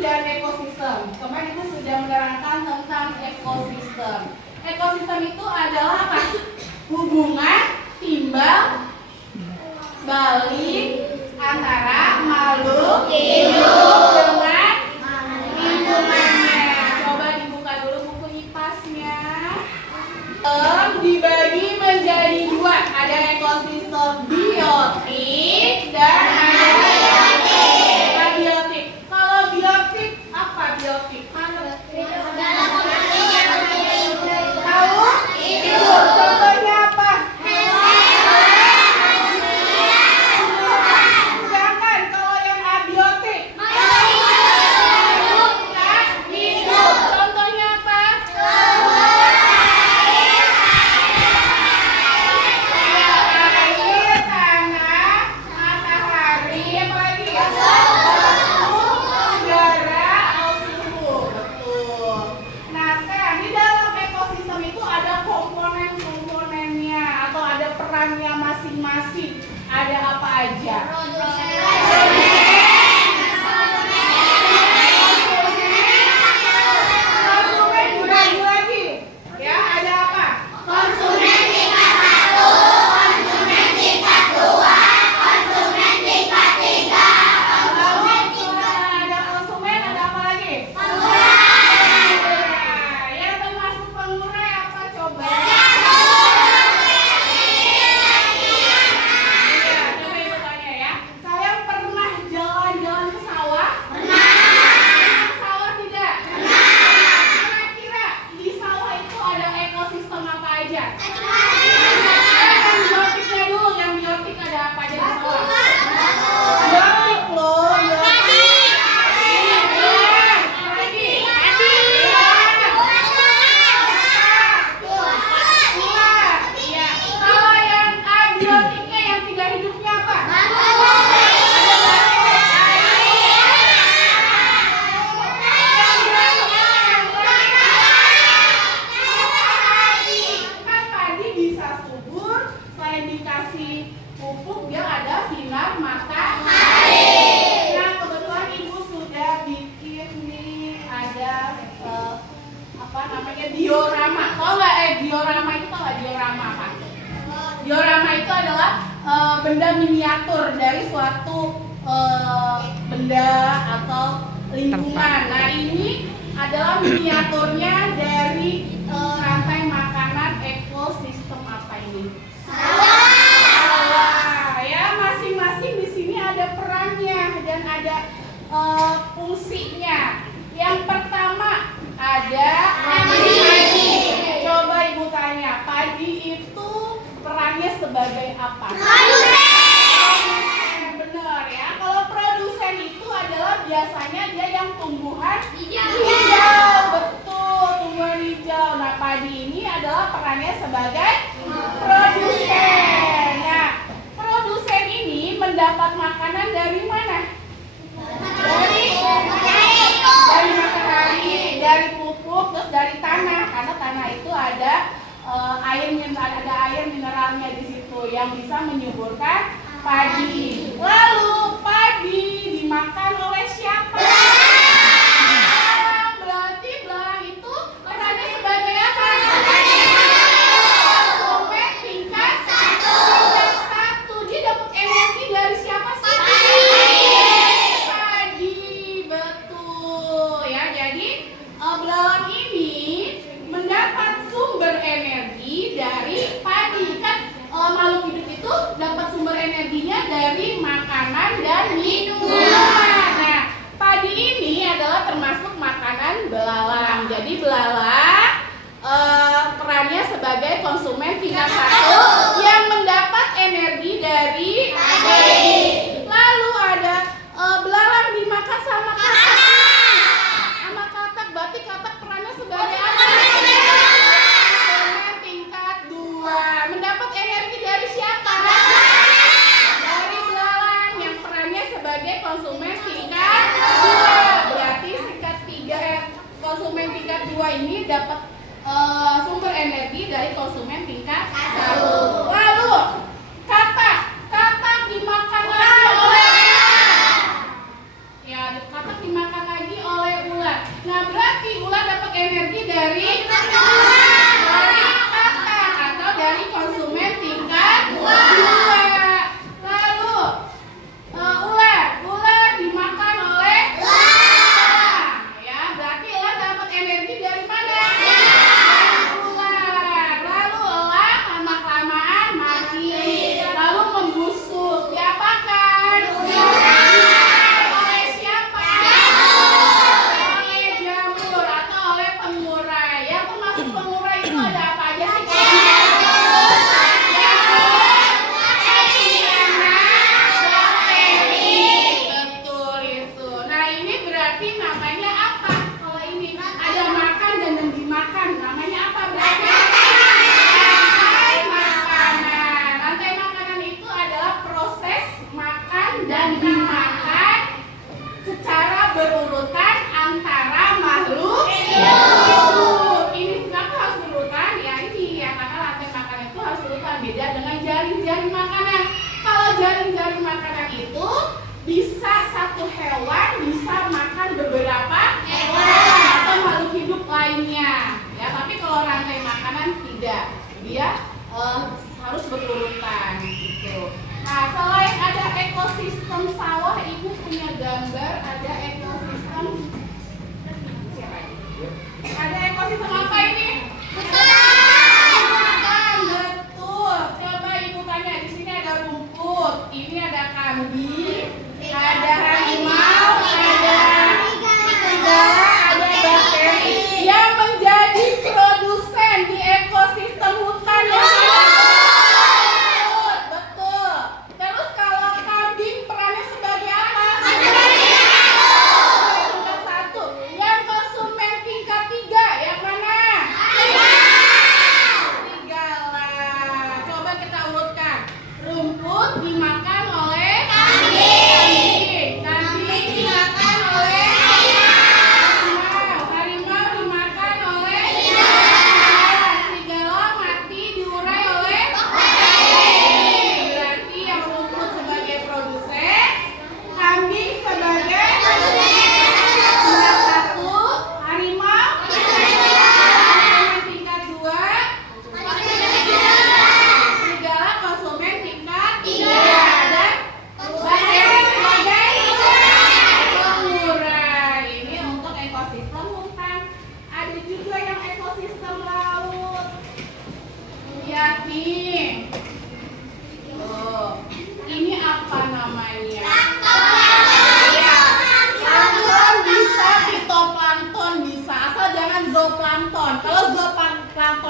dan ekosistem. Kemarin Ibu sudah menerangkan tentang ekosistem. Ekosistem itu adalah apa? Hubungan timbal balik antara makhluk hidup dengan lingkungannya. Coba dibuka dulu buku IPAS-nya. Dibagi menjadi dua, ada ekosistem biotik dan ada abiotik. Kalau biotik, apa biotik? Tahu? Hidup. Contohnya apa? Sedangkan kalau yang abiotik, hidup. Contohnya apa? Air, tanah, matahari, apa lagi? Udara, suhu. Betul. Nah, sekarang di dalam ekosistem itu ada komponen-komponennya atau ada perannya masing-masing. Ada apa aja? Konsumen dibagi lagi. Ya, ada apa? Konsumen tingkat 1, konsumen tingkat 2, konsumen tingkat 3. Lalu ada konsumen, ada apa lagi? Pengurai. Yang termasuk pengurai apa coba? Iya, coba Ibu tanya ya. Kalian pernah jalan-jalan ke sawah? Pernah. Ke sawah tidak? Kira-kira di sawah itu ada ekosistem apa aja? Yang biotiknya dulu, yang biotik ada apa aja di sawah? Biotik loh, biotik. Iya. Kalau yang abiotiknya yang tidak hidupnya apa? Kan padi bisa subur, selain dikasih pupuk dia ada sinar matahari. Nah, kebetulan Ibu sudah bikin nih ada apa namanya diorama. Tahu nggak diorama itu tahu nggak diorama apa? Diorama itu adalah benda miniatur dari suatu benda atau lingkungan. Nah, ini adalah miniaturnya dari rantai makanan ekosistem apa ini? Sawah. Ya, masing-masing di sini ada perannya dan ada fungsinya. Yang pertama ada padi. Coba Ibu tanya, padi itu perannya sebagai apa? Benar ya. Kalau produsen itu adalah biasanya dia yang tumbuhan hijau. Betul, tumbuhan hijau. Nah, padi ini adalah perannya sebagai produsen. Nah, produsen ini mendapat makanan dari mana? Dari matahari, dari pupuk, terus dari tanah. Karena tanah itu ada air mineralnya di situ yang bisa menyuburkan padi. Lalu padi dimakan oleh siapa? Belalang. Berarti belalang itu perannya sebagai apa? Konsumen tingkat 1. Dia dapat energi dari siapa sih? Padi. Betul ya. Jadi belalang ini mendapat sumber energi dari padi. Kan makhluk hidup itu dapat sumber energinya dari makanan dan minuman. Nah, padi ini adalah termasuk makanan belalang. Jadi belalang perannya sebagai konsumen tingkat 1 yang mendapat energi dari padi. Lalu ada belalang dimakan sama katak. Sama katak, berarti katak perannya sebagai apa? Konsumen tingkat 2. Mendapat energi dari siapa? Dari belalang yang perannya sebagai konsumen tingkat 2. Berarti konsumen tingkat 2 ini dapat sumber energi dari konsumen tingkat 1. Lalu katak dimakan lagi oleh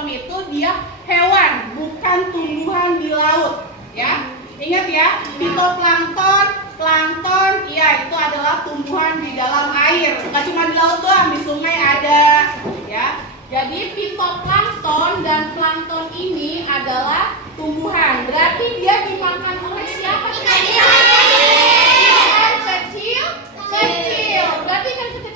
Plankton itu dia hewan, bukan tumbuhan di laut, ya. Ingat ya, fitoplankton, plankton, iya itu adalah tumbuhan di dalam air. Bukan cuma di laut doang, di sungai ada, ya. Jadi fitoplankton dan plankton ini adalah tumbuhan. Berarti dia dimakan oleh siapa? Ikan kecil. Berarti ikan kecil